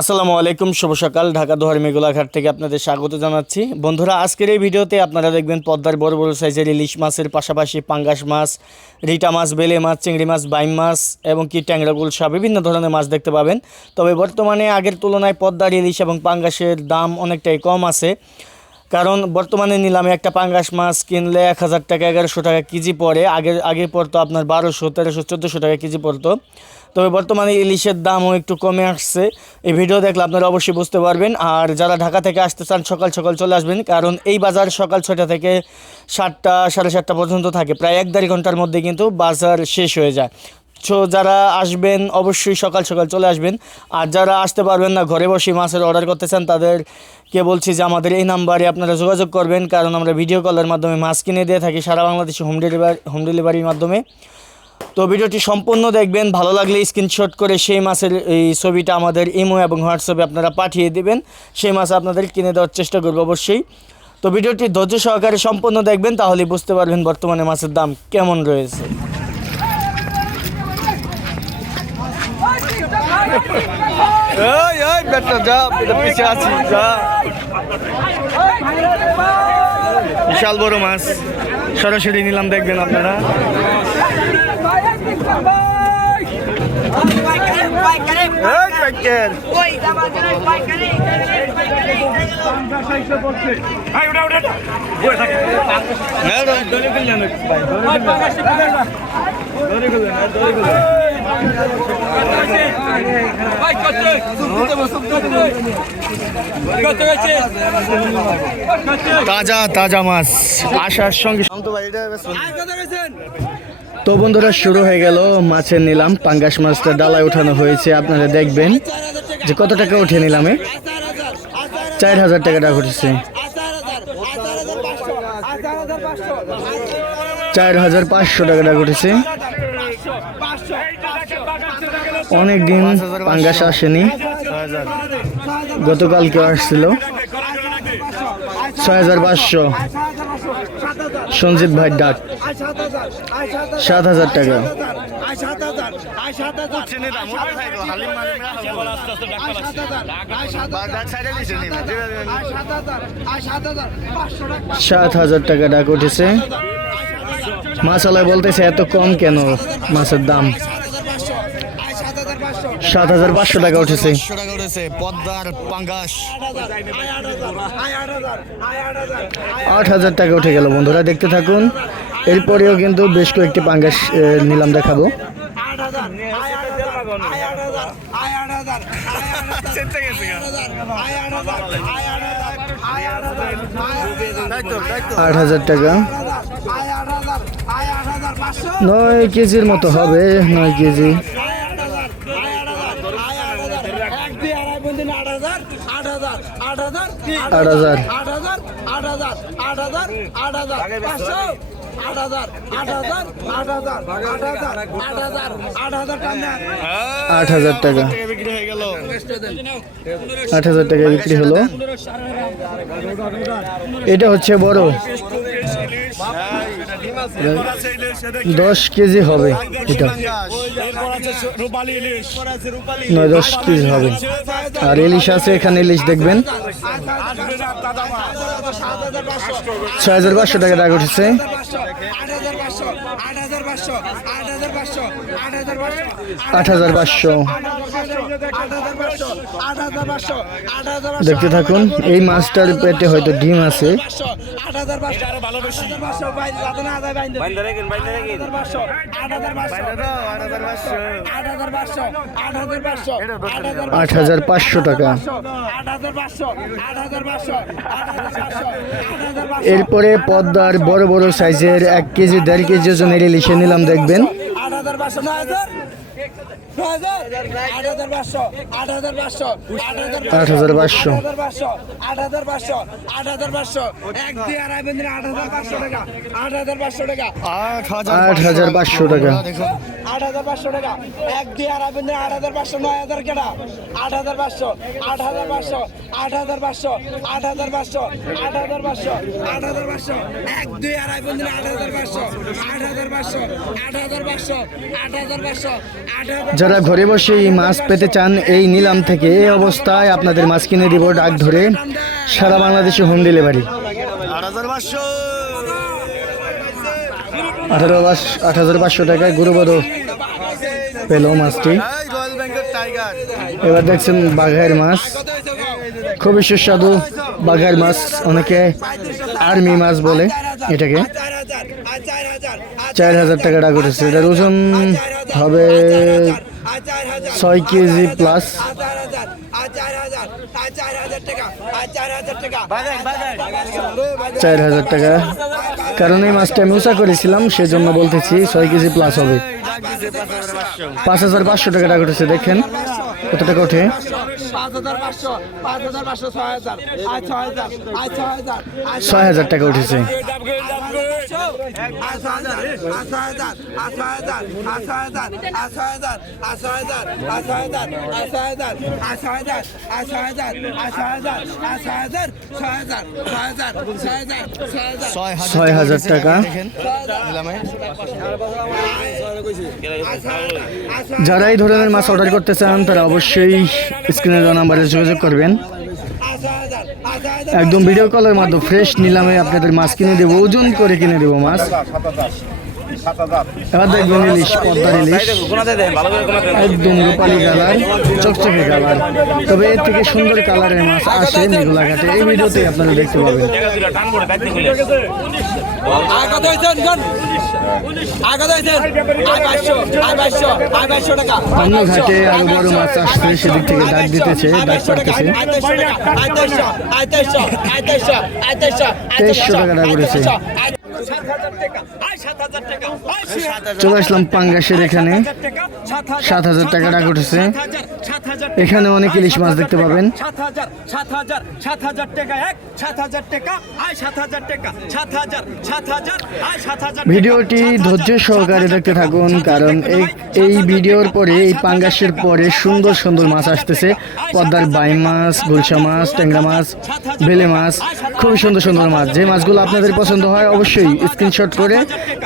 আসসালামু আলাইকুম, শুভ সকাল, ঢাকা দোহার মেঘুলাঘাট থেকে আপনাদের স্বাগত জানাচ্ছি। বন্ধুরা, আজকের এই ভিডিওতে আপনারা দেখবেন পদ্মার বড় বড় সাইজের ইলিশ মাছের পাশাপাশি পাঙ্গাস মাছ, রিটা মাছ, বেলে মাছ, চিংড়ি মাছ, বাইম মাছ এবং কি ট্যাংরা গুলশা, বিভিন্ন ধরনের মাছ দেখতে পাবেন। তবে বর্তমানে আগের তুলনায় পদ্মার ইলিশ এবং পাঙ্গাসের দাম অনেকটাই কম আছে। কারণ বর্তমানে নিলামে একটা পাঙ্গাস মাছ কিনলে এক হাজার টাকা, এগারোশো টাকা কেজি পড়ে। আগে আগে পড়তো আপনার বারোশো, তেরোশো, চোদ্দোশো টাকা কেজি পড়তো। তবে বর্তমানে ইলিশের দামও একটু কমে আসছে। এই ভিডিও দেখলে আপনারা অবশ্যই বুঝতে পারবেন। আর যারা ঢাকা থেকে আসতে চান, সকাল সকাল চলে আসবেন। কারণ এই বাজার সকাল ছয়টা থেকে সাতটা, সাড়ে সাতটা পর্যন্ত থাকে। প্রায় এক দেড় ঘণ্টার মধ্যে কিন্তু বাজার শেষ হয়ে যায়। সো যারা আসবেন, অবশ্যই সকাল সকাল চলে আসবেন। আর যারা আসতে পারবেন না, ঘরে বসে মাছের অর্ডার করতে চান, তাদেরকে বলছি যে আমাদের এই নাম্বারে আপনারা যোগাযোগ করবেন। কারণ আমরা ভিডিও কলের মাধ্যমে মাছ কিনে দিয়ে থাকি সারা বাংলাদেশে হোম ডেলিভারি হোম ডেলিভারির মাধ্যমে। তো ভিডিওটি সম্পূর্ণ দেখবেন, ভালো লাগলে স্ক্রিনশট করে সেই মাছের এই ছবিটা আমাদের ইমো এবং হোয়াটসঅ্যাপে আপনারা পাঠিয়ে দেবেন, সেই মাছ আপনাদের কিনে দেওয়ার চেষ্টা করব অবশ্যই। তো ভিডিওটি ধৈর্য সহকারে সম্পূর্ণ দেখবেন, তাহলে বুঝতে পারবেন বর্তমানে মাছের দাম কেমন রয়েছে। বিশাল বড় মাছ। সরাসরি নিলাম দেখবেন আপনারা। ধরে- ধরে ফেললেন ধরে ফেললেন। তাজা তাজা মাছ, আসার সঙ্গে তো বন্ধুরা, শুরু হয়ে গেল মাছের নিলাম। পাঙ্গাস মাছটা ডালায় উঠানো হয়েছে। আপনারা দেখবেন যে কত টাকা উঠে নিলামে চার হাজার টাকাটা উঠেছে। চার হাজার পাঁচশো টাকাটা উঠেছে। অনেক দিন পাঙ্গাস আসেনি। গতকাল কেউ আসছিল। ছয় হাজার পাঁচশো। সঞ্জিত ভাই ডাক। সাত হাজার টাকা। সাত হাজার টাকা ডাক উঠেছে। মাছালায় বলতেছে, এত কম কেন মাছের দাম? সাত হাজার পাঁচশো টাকা উঠেছে। পদ্মার পাঙ্গাস আট হাজার টাকা উঠে গেল বন্ধুরা, দেখতে থাকুন। এরপরেও কিন্তু বেশ কয়েকটি পাঙ্গাস নিলাম দেখাবো। আট হাজার টাকা। নয় কেজির মতো হবে, নয় কেজি। আট হাজার আট হাজার টাকা আট হাজার টাকা বিক্রি হলো এটা হচ্ছে বড় দশ কেজি হবে এটা। দশ কেজি হবে। আর ইলিশ আছে এখানে, ইলিশ দেখবেন। ছয় হাজার পাঁচশো টাকা টাকা উঠেছে। আট হাজার পাঁচশো। দেখতে থাকুন, এই মাছটার পেটে হয়তো ডিম আছে। আট হাজার পাঁচশো টাকা। এরপরে পদ্মার বড় বড় সাইজের এক কেজি, দেড় কেজি ওজনের ইলিশে নিলাম, দেখবেন। আট হাজার পাঁচশো নয় হাজার আট হাজার পাঁচশো আট হাজার পাঁচশো আট হাজার পাঁচশো আট হাজার পাঁচশো আট হাজার পাঁচশো এক দুই আড়াই বেন্দিন আট হাজার পাঁচশো টাকা আট হাজার পাঁচশো টাকা আট হাজার পাঁচশো টাকা আট হাজার পাঁচশো টাকা এক দুই আড়াই বেন্দিন আট হাজার পাঁচশো নয় হাজার কেটা আট হাজার পাঁচশো আট হাজার পাঁচশো আট হাজার পাঁচশো আট হাজার পাঁচশো আট হাজার পাঁচশো আট হাজার পাঁচশো এক দুই আড়াই বেন্দিন আট হাজার পাঁচশো আট হাজার পাঁচশো আট হাজার পাঁচশো আট হাজার পাঁচশো আট হাজার যারা ঘরে বসে এই মাছ পেতে চান এই নিলাম থেকে, এই অবস্থায় আপনাদের মাছ কিনে দিব ডাক ধরে সারা বাংলাদেশে হোম ডেলিভারি আঠারো আট হাজার পাঁচশো টাকায় গুরুবধ পেল মাছটি। এবার দেখছেন বাঘের মাছ। খুবই সুস্বাদু বাঘের মাছ, অনেকে আর্মি মাছ বলে এটাকে। চার হাজার টাকা ডাক উঠেছে। এটার ওজন হবে ছয় কেজি প্লাস চার হাজার টাকা কারণ এই মাছটা আমি উঁচা করেছিলাম সেজন্য বলতেছি ছয় কেজি প্লাস হবে। পাঁচ হাজার পাঁচশো। টাকা টাকা উঠেছে দেখেন। কত টাকা ওঠে ছয় হাজার ছয় টাকা উঠেছে ছয় হাজার টাকা যারা এই ধরনের মাছ অর্ডার করতে চান তারা অবশ্যই স্ক্রিনে দেওয়া নাম্বারে যোগাযোগ করবেন। একদম ভিডিও কলের মাধ্যমে ফ্রেশ নিলামে আপনাদের মাছ কিনে দেবো, ওজন করে কিনে দেবো মাছ। এবার দেখবেন ইলিশ পদ্মার ইলিশ একদম রূপালি কালার চকচকে কালার তবে এর থেকে সুন্দর কালারের মাছ আসে মেঘলা ঘাটে এই ভিডিওতে আপনারা দেখতে পাবেন অন্য ঘাটে আরও বড় মাছ আসছে সেদিক থেকে ডাক দিতেছে ডাক পাঠতেছে তেইশশো টাকা উঠেছে চলে আসলাম পাঙ্গাসের এখানে। সাত হাজার টাকা ডাক উঠেছে। এখানে অনেক ইলিশ মাছ দেখতে পাবেন সাত হাজার সাত হাজার সাত হাজার টাকা এক সাত হাজার টাকা আয় সাত হাজার টাকা সাত হাজার সাত হাজার আয় সাত হাজার ভিডিওটি ধৈর্য সহকারে দেখতে থাকুন কারণ এই এই ভিডিওর পরে এই পাঙ্গাসের পরে সুন্দর সুন্দর মাছ আসতেছে পদ্মার টাকা, মাছ গুলশা মাছ ট্যাংরা মাছ বেলে মাছ খুবই সুন্দর সুন্দর মাছ যে মাছগুলো আপনাদের পছন্দ হয় অবশ্যই স্ক্রিনশট করে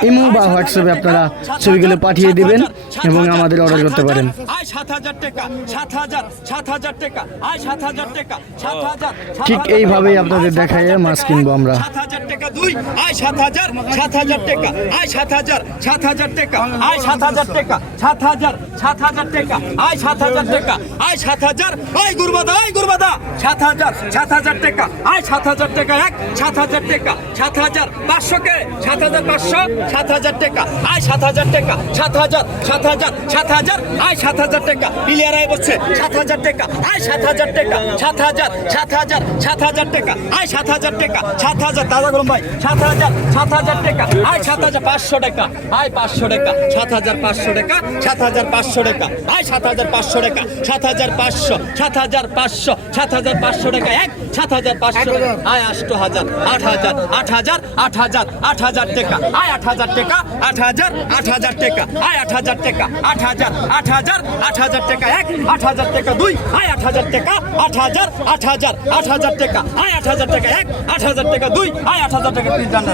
ইমো বা হোয়াটসঅ্যাপে আপনারা ছবিগুলো পাঠিয়ে দিবেন এবং আমাদের অর্ডার করতে পারেন সাত হাজার টাকা সাত হাজার সাত হাজার টাকা আয় সাত হাজার টাকা সাত হাজার সাত ঠিক এইভাবেই আপনাদের হাজার মাছ টাকা, কিনবো আমরা। সাত হাজার টাকা দুই আয় সাত হাজার সাত হাজার টাকা আয় সাত হাজার সাত হাজার টাকা আয় সাত হাজার টাকা সাত হাজার সাত হাজার টাকা আয় সাত হাজার টাকা আয় সাত হাজার আয় গুরবাদা আয় গুরবাদা সাত হাজার সাত হাজার টাকা আয় সাত হাজার টাকা এক সাত হাজার টাকা সাত হাজার পাঁচশো কে সাত হাজার পাঁচশো সাত হাজার টাকা আয় সাত হাজার টাকা সাত হাজার সাত হাজার সাত হাজার আয় সাত হাজার টাকা প্লেয়ার আয় বসছে সাত হাজার টাকা আয় সাত হাজার টাকা সাত হাজার সাত হাজার সাত হাজার টাকা আয় সাত হাজার টাকা সাত হাজার দাদা গরম ভাই সাত হাজার সাত হাজার টাকা আয় সাত হাজার পাঁচশো টাকা আয় পাঁচশো টাকা সাত হাজার পাঁচশো টাকা সাত হাজার পাঁচশো টাকা আয় সাত হাজার পাঁচশো টাকা সাত হাজার পাঁচশো সাত হাজার পাঁচশো সাত হাজার পাঁচশো টাকা এক সাত হাজার পাঁচশো আয় আষ্ট হাজার আট হাজার আট হাজার আট হাজার আট হাজার টাকা আয় আট হাজার টাকা আট হাজার আট হাজার টাকা আয় আট হাজার টাকা আট হাজার আট হাজার আট হাজার টাকা এক আট হাজার টাকা দুই আয় আট হাজার টাকা আট হাজার আট হাজার আট হাজার টাকা আয় আট হাজার টাকা এক আট হাজার টাকা দুই আয় আট হাজার টাকা তিন জানা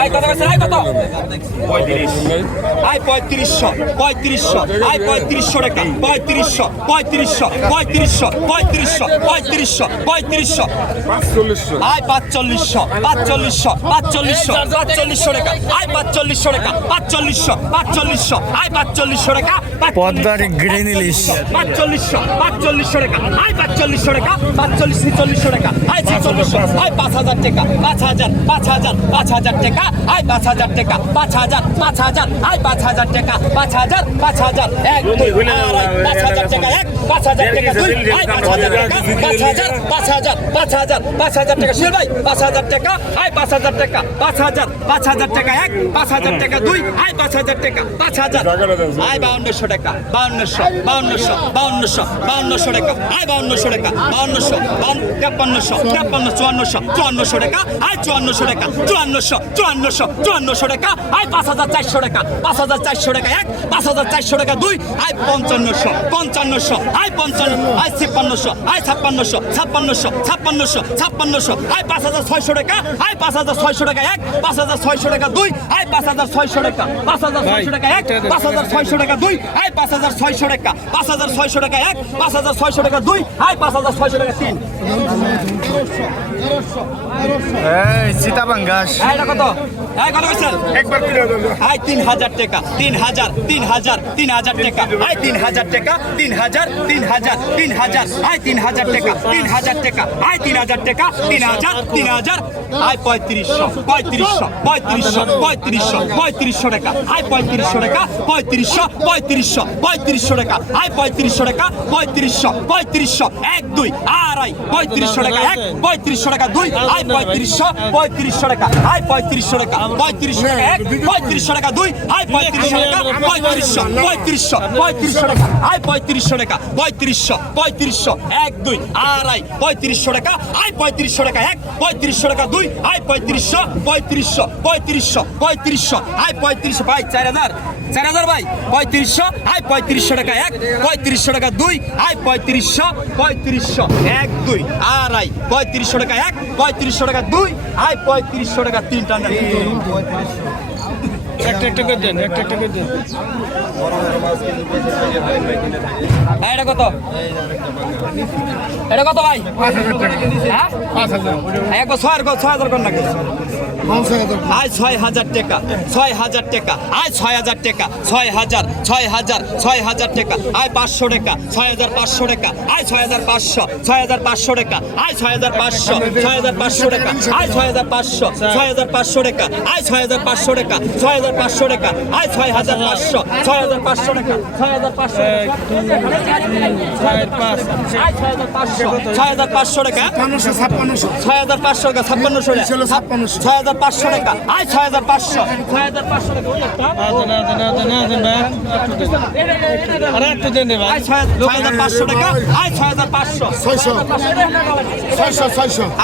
আয় আয় পঁয়ত্রিশশো পঁয়ত্রিশশো আয় পঁয়ত্রিশশো টাকা পঁয়ত্রিশশো পঁয়ত্রিশশো পঁয়ত্রিশশো পঁয়ত্রিশশো পঁয়ত্রিশশো পঁয়ত্রিশশো। আয় পাঁচচল্লিশশো। পাঁচচল্লিশশো পাঁচচল্লিশশো পাঁচচল্লিশশো টাকা। আয় পাঁচচল্লিশশো টাকা পাঁচচল্লিশশো পাঁচচল্লিশশো আয় পাঁচচল্লিশশো টাকা পদ্মার গ্রিন ইলিশ পাঁচচল্লিশশো পাঁচচল্লিশশো টাকা আয় পাঁচচল্লিশশো টাকা পাঁচচল্লিশ ছেচল্লিশশো টাকা আয় ছেচল্লিশশো আয় পাঁচ হাজার টাকা পাঁচ হাজার পাঁচ হাজার পাঁচ হাজার টাকা আয় পাঁচ হাজার টাকা পাঁচ হাজার পাঁচ হাজার আয় পাঁচ হাজার টাকা পাঁচ হাজার পাঁচ হাজার এক দুই আড়াই পাঁচ হাজার টাকা এক পাঁচ হাজার টাকা দুই আয় পাঁচ হাজার টাকা পাঁচ হাজার পাঁচ হাজার পাঁচ হাজার পাঁচ হাজার টাকা শিল ভাই পাঁচ হাজার টাকা আয় পাঁচ হাজার টাকা পাঁচ হাজার পাঁচ হাজার টাকা এক পাঁচ হাজার টাকা দুই আয় পাঁচ হাজার টাকা পাঁচ হাজার। আয় বাউন্নশো টাকা বাউন্নশো বাউন্নশো বাউন্নশো বাউন্নশো টাকা আয় বাউন্নশো টাকা বাউন্নশো বাউন্ন তেপ্পান্নশো তেপ্পান্ন চুয়ান্নশো চুয়ান্নশো টাকা আয় চুয়ান্নশো টাকা চুয়ান্ন চুয়ান্নশো চুয়ান্নশো চুয়ান্নশো টাকা আয় পাঁচ হাজার চারশো টাকা পাঁচ হাজার চারশো টাকা এক পাঁচ হাজার চারশো টাকা দুই আয় পঞ্চান্নশো পঞ্চান্নশো আয় পঞ্চান্ন আয় ছাপ্পান্নশো আয় ছাপ্পান্নশো ছাপ্পান্নশো ছাপ্পান্নশো ছাপ্পান্নশো আয় পাঁচ হাজার ছয়শো টাকা। আয় পাঁচ হাজার ছয়শো টাকা এক পাঁচ হাজার ছয়শো টাকা দুই আয় পাঁচ হাজার ছয়শো টাকা পাঁচ হাজার ছয়শো টাকা এক পাঁচ হাজার ছয়শো টাকা দুই আয় পাঁচ হাজার ছয়শো টাকা পাঁচ হাজার ছয়শো টাকা এক পাঁচ হাজার ছয়শো টাকা দুই আয় পাঁচ হাজার ছয়শো টাকা তিন। এই সীতা পাঙ্গাস আয় এটা কত? আয় কত বলছেন একবার আয় তিন হাজার টাকা তিন হাজার তিন হাজার তিন হাজার টাকা আয় তিন হাজার টাকা তিন হাজার তিন হাজার তিন হাজার আয় তিন হাজার টাকা তিন হাজার টাকা আয় তিন হাজার টাকা তিন হাজার তিন হাজার আয় পঁয়ত্রিশশো পঁয়ত্রিশশো পঁয়ত্রিশশো পঁয়ত্রিশশো পঁয়ত্রিশশো টাকা আয় পঁয়ত্রিশশো টাকা পঁয়ত্রিশশো পঁয়ত্রিশশো পঁয়ত্রিশশো টাকা আয় পঁয়ত্রিশশো টাকা পঁয়ত্রিশশো পঁয়ত্রিশশো এক দুই আড়াই পঁয়ত্রিশশো টাকা এক পঁয়ত্রিশশো টাকা দুই আয় পঁয়ত্রিশশো পঁয়ত্রিশশো টাকা আয় পঁয়ত্রিশশো টাকা পঁয়ত্রিশশো টাকা এক পঁয়ত্রিশশো টাকা দুই আয় পঁয়ত্রিশশো টাকা পঁয়ত্রিশশো পঁয়ত্রিশশো পঁয়ত্রিশশো টাকা আয় পঁয়ত্রিশশো টাকা পঁয়ত্রিশশো পঁয়ত্রিশশো এক দুই আড়াই পঁয়ত্রিশশো টাকা আয় পঁয়ত্রিশশো টাকা এক পঁয়ত্রিশশো টাকা দুই আয় পঁয়ত্রিশশো পঁয়ত্রিশশো পঁয়ত্রিশশো পঁয়ত্রিশশো আয় পঁয়ত্রিশশো, ভাই চার হাজার চার হাজার ভাই, পঁয়ত্রিশশো আয় পঁয়ত্রিশশো টাকা এক, পঁয়ত্রিশশো টাকা দুই আয় পঁয়ত্রিশশো পঁয়ত্রিশশো এক, দুই আড়াই পঁয়ত্রিশশো টাকা এক, পঁয়ত্রিশশো টাকা দুই আয় পঁয়ত্রিশশো টাকা তিনটা নেন। একটা একটা করে দেন, একটা একটা করে দেন এটা কত এটা কত ভাই হ্যাঁ একবার ছয় হাজার ছয় হাজার আয় ছয় হাজার টাকা ছয় হাজার টাকা আয় ছয় হাজার টাকা ছয় হাজার ছয় হাজার ছয় হাজার টাকা আয় পাঁচশো টাকা ছয় হাজার পাঁচশো টাকা আয় ছয় হাজার পাঁচশো ছয় হাজার পাঁচশো টাকা আয় ছয় হাজার পাঁচশো ছয় হাজার পাঁচশো টাকা আয় ছয় হাজার পাঁচশো ছয় হাজার পাঁচশো টাকা আয় ছয় হাজার পাঁচশো টাকা ছয় হাজার পাঁচশো টাকা আয় ছয় হাজার পাঁচশো ছয় হাজার পাঁচশো টাকা ছয় হাজার পাঁচশো চার পাঁচ আয় ছয় হাজার পাঁচশো ছয় হাজার পাঁচশো টাকা ছয় হাজার পাঁচশো টাকা ছাপ্পান্নশো টাকা ছয় হাজার পাঁচশো টাকা আয় ছয় হাজার পাঁচশো ছয় হাজার পাঁচশো টাকা ওই একটা। আদেন আদেন আদেন আদেন ভাই আরে একটু দেন রে ভাই আয় ছয় ছয় হাজার পাঁচশো টাকা আয় ছয় হাজার পাঁচশো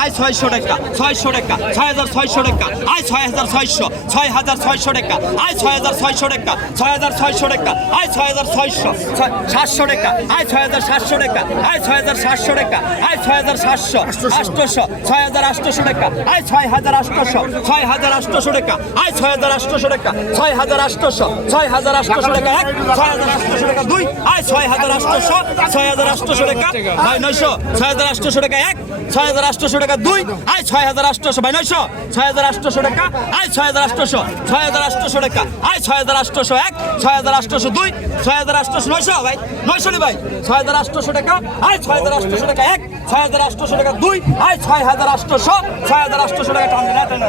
আয় ছয়শো টাকা ছয়শো টাকা ছয় হাজার ছয়শো টাকা আয় ছয় হাজার ছয়শো ছয় হাজার ছয়শো টাকা আয় ছয় হাজার ছয়শো টাকা ছয় হাজার ছয়শো টাকা আয় ছয় হাজার ছয়শো ছয়- সাতশো টাকা আয় ছয় হাজার সাতশো টাকা আয় ছয় হাজার সাতশো টাকা আয় ছয় হাজার সাতশো আটশোশো ছয় হাজার আটশোশো টাকা আয় ছয় হাজার আটশোশো ছয় হাজার আটশোশো টাকা আয় ছয় হাজার আটশোশো টাকা ছয় হাজার আটশোশো ছয় হাজার আটশোশো টাকা এক ছয় হাজার আটশোশো টাকা দুই আয় ছয় হাজার আটশোশো ছয় হাজার আটশোশো টাকা ভাই নয়শো ছয় হাজার আটশোশো টাকা এক ছয় হাজার আটশোশো টাকা দুই আয় ছয় হাজার আটশোশো ভাই নয়শো ছয় হাজার আটশোশো টাকা আয় ছয় হাজার আটশোশো ছয় হাজার আটশোশো টাকা আয় ছয় হাজার আটশোশো এক ছয় হাজার আটশোশো দুই, ছয় হাজার আটশোশো নয়শো, ভাই। নয়শো ভাই। ছয় হাজার আটশোশো টাকা, আয় ছয় হাজার আটশোশো টাকা এক, ছয় হাজার আটশোশো টাকা দুই, আয় ছয় হাজার আটশোশো ছয় হাজার আটশোশো টাকা টান।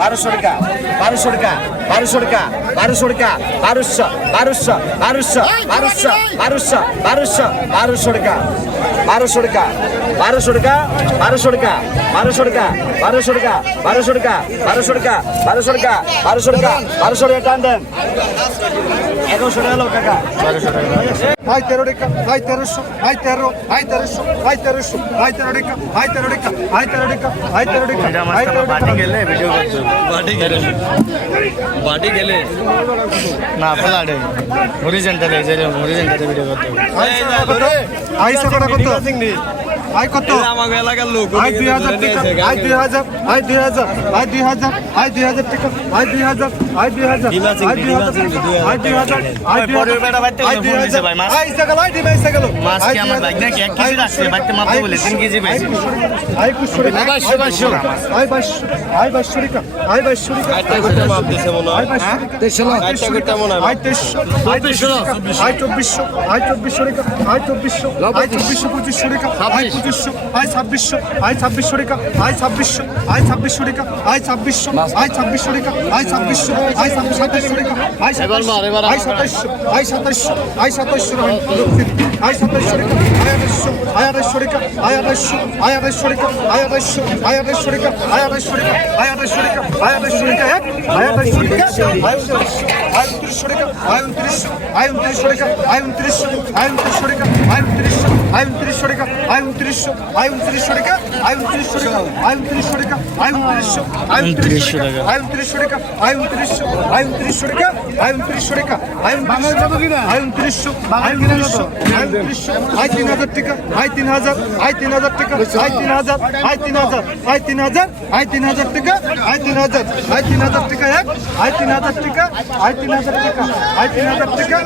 বারোশো টাকা বারোশো টাকা বারোশো টাকা বারোশো টাকা বারোশো বারোশো বারোশো বারোশো বারোশো বারোশো বারোশো টাকা। বারোশো টাকা বারোশো টাকা বারোশো টাকা বারোশো টাকা বারোশো টাকা বারোশো টাকা বারোশো টাকা বারোশো টাকা বারোশো টাকা বারোশো টাকা টান দেন এগারোশো টাকা লোক টাকা ভাই তেরো টাকা ভাই তেরোশো ভাই তেরো ভাই তেরোশো ভাই তেরোশো ভাই তেরো টাকা ভাই তেরো টাকা ভাই তেরো টাকা ভাই তেরো টাকা ভাই তেরো টাকা গেলে ভিডিও করতে বাটি গেলে বাটি গেলে না ফলাডে হরিজেন্টালে যে হরিজেন্টালে ভিডিও করতে আই সাকটা কত แล้ আই কত? আমাকে এলাকার লোক আই দুই হাজার টাকা আই দুই হাজার আই দুই হাজার আই দুই হাজার আই দুই হাজার টাকা আই দুই হাজার আই দুই হাজার আই দুই হাজার আই দুই হাজার আই দুই বাড়িতে আই দুই দিছে হাজার ভাই, মাছ। আই সাকাল আই ডিম আই সাকাল মাছ কি আমার বাইক নাকি? এক কেজি রাখছে, বাড়িতে মাপতে বলে, তিন কেজি পাইছে। আই কুশো টাকা বাইশশো, বাইশশো। আই বাইশশো আই বাইশশো টাকা আই বাইশশো টাকা আই বাইশশো আই তেইশশো আই তেইশশো আই চব্বিশশো। আই চব্বিশশো টাকা আই চব্বিশশো আই চব্বিশশো পঁচিশশো টাকা আই পঁচিশশো আয় ছাব্বিশশো আয় ছাব্বিশশো রেখা আয় ছাব্বিশশো আয় ছাব্বিশশো রেখা আয় ছাব্বিশশো আয় ছাব্বিশশো রেখা আয় ছাব্বিশশো আয় সাতাশশো রেখা আয় সাতাশশো আয় সাতাশশো আয় সাতাশশো আয় সাতাশশো আয় সাতাশশো রেখা আয় আড়াইশো আয় আড়াইশো রেখা আয় আড়াইশো আয় আড়াইশো রেখা আয় আড়াইশো আয় আড়াইশো রেখা আয় আড়াইশো রেখা আয় আড়াইশো রেখা আয় আড়াইশো রেখা এক আয় আড়াইশো রেখা আয় উনত্রিশশো আয় উনত্রিশশো রেখা আয় উনত্রিশশো আয় উনত্রিশশো রেখা আয় উনত্রিশশো আয় উনত্রিশশো রেখা আয় উনত্রিশশো আই উনত্রিশশো টাকা আই উনত্রিশশো আই উনত্রিশশো টাকা আই উনত্রিশশো টাকা আই উনত্রিশশো টাকা আই উনত্রিশশো আই উনত্রিশশো টাকা আই উনত্রিশশো টাকা আই উনত্রিশশো আই উনত্রিশশো টাকা আই উনত্রিশশো টাকা আই উনত্রিশশো আই উনত্রিশশো আই উনত্রিশশো আই উনত্রিশশো আই তিন হাজার টাকা আই তিন হাজার আই তিন হাজার টাকা আই তিন হাজার আই তিন হাজার আই তিন হাজার আই তিন হাজার টাকা আই তিন হাজার আই তিন হাজার টাকা এক আই তিন হাজার টাকা আই তিন হাজার টাকা আই তিন হাজার টাকা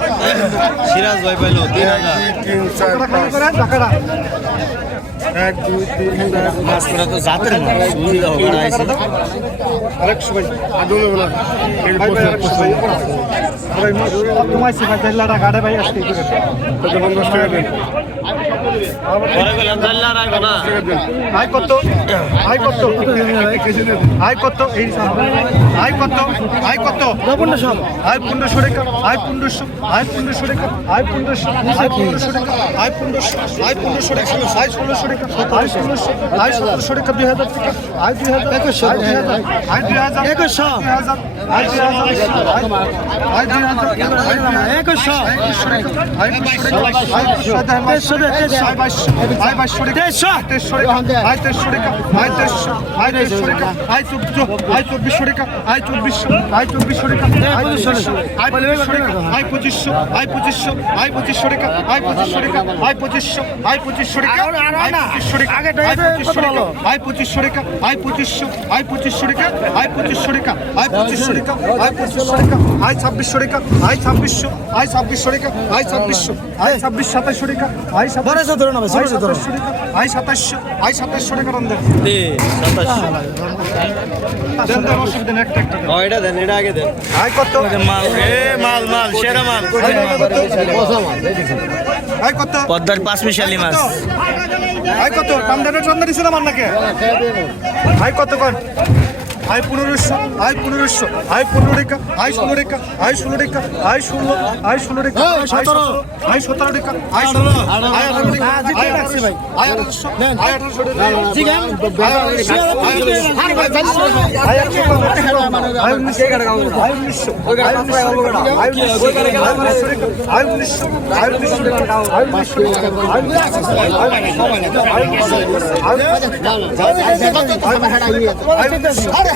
সিরাজ ভাই পাইলো তিন হাজার করেন টাকাটা এক দুই তিন মাছটা তো জাতের মাছ সুবিধা হবে না আইছে। আরেকশো ভাই না টাকা আসতে তো পঞ্চাশ টাকা দেন আয় কত আয় কত আয় কত এই আয় কত আয় কত পনেরোশো আয় পনেরোশো টাকা আয় পনেরোশো আয় পনেরোশো টাকা আয় পনেরোশো আয় পনেরোশো টাকা আয় পনেরোশো আয় পনেরোশো টাকা আয় ষোলোশো টাকা আয় ষোলোশো আয় সতেরোশো টাকা দুই হাজার টাকা আয় দুই হাজার একুশশো আয় দুই হাজার আয় দুই হাজার একুশশো দুই একুশশো ছাব্বিশশো টাকা আয় ছাব্বিশশো আয় ছাব্বিশশো টাকা আয় ছাব্বিশশো আয় ছাব্বিশ সাতাশশো টাকা আয় সাতাশশো টাকা আয় সাতাশশো আয় সাতাশশো টাকা রান দেন। দেন দেন অসুবিধা নেই একটা একটা দেন। এটা দেন এটা আগে দেন। কত? মাল এ মাল মাল সেরা মাল। আয় কত? পদ্মার পাঁচ মিশালি মাছ। আয় কত? কামদানের চন্দা দিছিল আমার নাকি? আয় কত কর? আয় পনেরোশো আয় পনেরোশো আয় পনেরো রেখা আয় ষোলো রেখা আয় ষোলো রেখা আয় ষোলো আয় ষোলো রেখা সতেরো আয় সতেরো রেখা আয় ষোলো আয় আঠারো রেখা আয় আঠারোশো আয় আঠারোশো আয় আঠারোশো আয় আঠারোশো আয় উনিশশো আয় উনিশশো আয় উনিশশো আয় উনিশশো আয় উনিশশো আয় উনিশশো আয় উনিশশো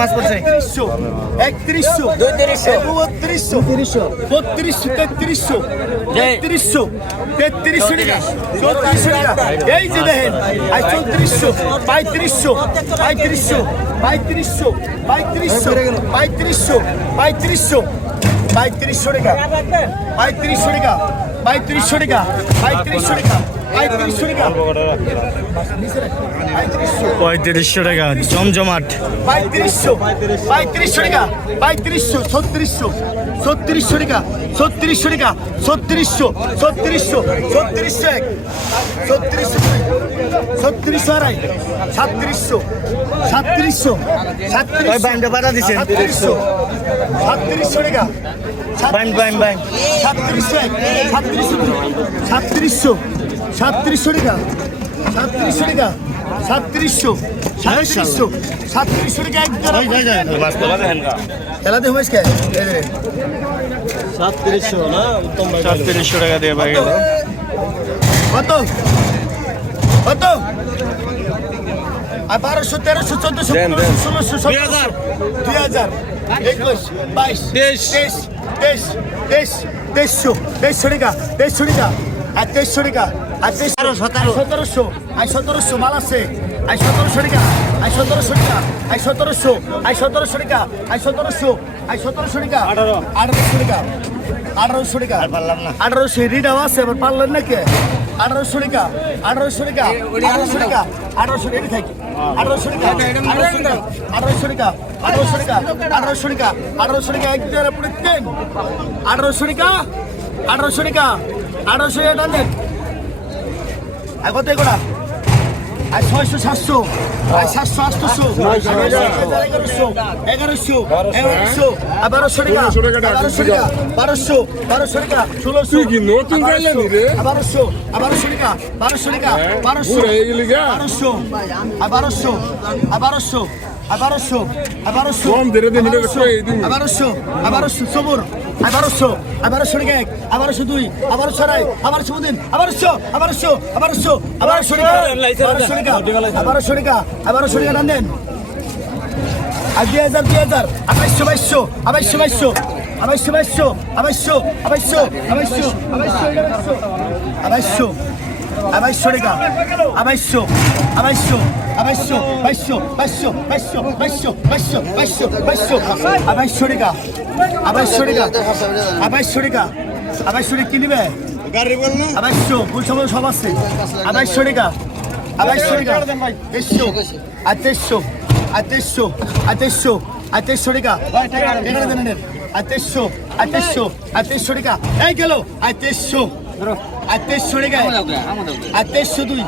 মাছ পড়ছে। একত্রিশশো বত্রিশশো বত্রিশশো তেত্রিশশো তেত্রিশশো তেত্রিশশো টাকা চৌত্রিশশো টাকা। এই যে দেখেন আর চৌত্রিশশো পঁয়ত্রিশশো পঁয়ত্রিশশো পঁয়ত্রিশশো পঁয়ত্রিশশো পঁয়ত্রিশশো পঁয়ত্রিশশো পঁয়ত্রিশশো টাকা পঁয়ত্রিশশো টাকা পঁয়ত্রিশশো টাকা পঁয়ত্রিশশো টাকা। পঁয়ত্রিশশো টাকা। জমজমাট। পঁয়ত্রিশশো পঁয়ত্রিশশো টাকা পঁয়ত্রিশশো ছত্রিশশো ছত্রিশশো টাকা ছত্রিশশো টাকা ছত্রিশশো ছত্রিশশো ছত্রিশশো এক ছত্রিশশো ছত্রিশশো আড়াই সাতত্রিশশো সাতত্রিশশো সাতত্রিশশো সাতত্রিশশো সাতত্রিশশো টাকা সাতত্রিশশো সাতত্রিশশো সাতত্রিশশো সাতত্রিশশো টাকা সাতত্রিশশো টাকা সাতত্রিশশো সাতত্রিশশো সাতত্রিশশো টাকা এক জোড়া খেলা দেখো কে সাতত্রিশশো টাকা দিয়ে পাই গেল কত কত আর বারোশো তেরোশো চোদ্দশো ষোলোশো সতেরোশো দুই হাজার একুশ বাইশ তেইশ তেইশ তেইশ তেইশ তেইশশো তেইশশো টাকা তেইশশো টাকা আর তেইশশো টাকা তেইশ সতেরো সতেরোশো আর সতেরোশো মাল আছে আর সতেরোশো টাকা আর সতেরোশো টাকা আর সতেরোশো আর সতেরোশো টাকা আর সতেরোশো আর সতেরোশো টাকা আঠারো আঠারোশো টাকা আঠারোশো টাকা পারলাম না আঠারোশো রিডাও আছে এবার পারলেন নাকি আঠারোশো টাকা আঠারোশো টাকা আঠারোশো টাকা আঠারোশো টাকা থাকি আঠারোশো টাকা আঠারোশো টাকা আঠারোশো টাকা আঠারোশো টাকা আঠারোশো টাকা আঠারোশো টাকা এক দেড় পুরো আঠারোশো টাকা আঠারোশো টাকা আঠারোশো টাকা টানেন আর কত এগুলা আর ছয়শো সাতশো। আর সাতশো আটশোশো। এগারোশো এগারোশো এগারোশো। আর বারোশো টাকা। বারোশো টাকা বারোশো বারোশো টাকা। ষোলোশো। নতুন? বারোশো। আর বারোশো। টাকা বারোশো টাকা। বারোশো হয়ে? বারোশো। আর বারোশো। আর বারোশো। আর বারোশো। আর বারোশো? আর বারোশো। আর বারোশো। সবুর। আর বারোশো এক আর দুই বারোশো আড়াই বারোশো আর বারোশো আর বারোশো আর বারোশো টাকা বারোশো টাকা বারোশো টাকা টান দেন আর দুই হাজার দুই হাজার আঠাইশশো বাইশশো আঠাইশশো বাইশশো আঠাইশশো বাইশশো আঠাইশশো আঠাইশশো আঠাইশশো আঠাইশশো আঠাইশশো আঠাইশশো টাকা আঠাইশশো আঠাইশশো আঠাইশশো বাইশশো বাইশশো বাইশশো বাইশশো বাইশশো বাইশশো বাইশশো আঠাইশশো টাকা আঠাইশশো টাকা আঠাইশশো টাকা আঠাইশশো টাকা কিনবে পয়সা মতো সব আছে আড়াইশো টাকা আড়াইশো টাকা তেইশশো আর তেইশশো আর তেইশশো আর তেইশশো আর তেইশশো টাকা দেন আর তেইশশো আর তেইশশো আর তেইশশো টাকা এই গেল আর তেইশশো আর তেইশশো টাকা আর তেইশশো দুই।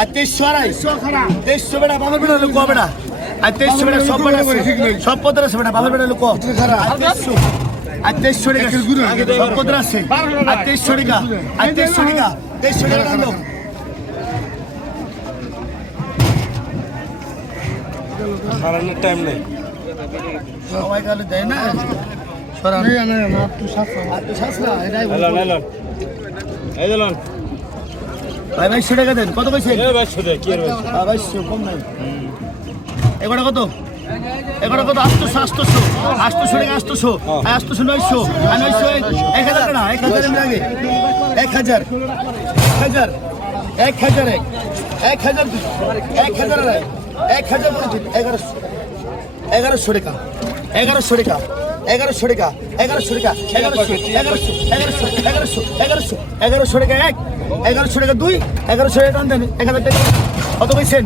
আর তেইশশো আড়াই। তেইশশো বেটা বাবার বেটা লোক বেটা আর তেইশশো বেটা সব আছে। সব পদের আছে বেটা বাবার বেটা লোক। আর তেইশশো আর তেইশশো টাকা সব পদের আছে। আর তেইশশো টাকা আর তেইশশো টাকা তেইশশো টাকা দাও। হারানোর টাইম নেই। সবাই তাহলে দেয় না? সরান। আর তো সাতশো, এটাই বলব। এই দিলাম ভাই বাইশশো টাকা দেন। কত এই বাইশশো টাকা কি আর বাইশশো? কম নাই। এগুলো কত? এগুলো কত? আটশোশো আটশোশো আটশোশো টাকা আটশোশো আটশোশো নয়শো আর নয়শো এক- এক হাজার টাকা এক হাজার এমনি আগে। এক হাজার এক হাজার এক হাজার এক এক হাজার দুই এক হাজার আড়াই এক হাজার এগারোশো এগারোশো টাকা এগারোশো টাকা। এগারোশো টাকা এগারোশো টাকা এগারোশো এগারোশো এগারোশো এগারোশো এগারোশো এগারোশো টাকা এক এগারোশো টাকা দুই এগারোশো টাকা দেন এক হাজার টাকা। কত পেয়েছেন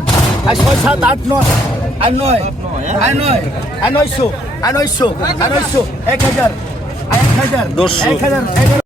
আর ছয় সাত আট নয় আর নয় আর নয় আর নয়শো আর নয়শো আর নয়শো এক হাজার এক হাজার এক হাজার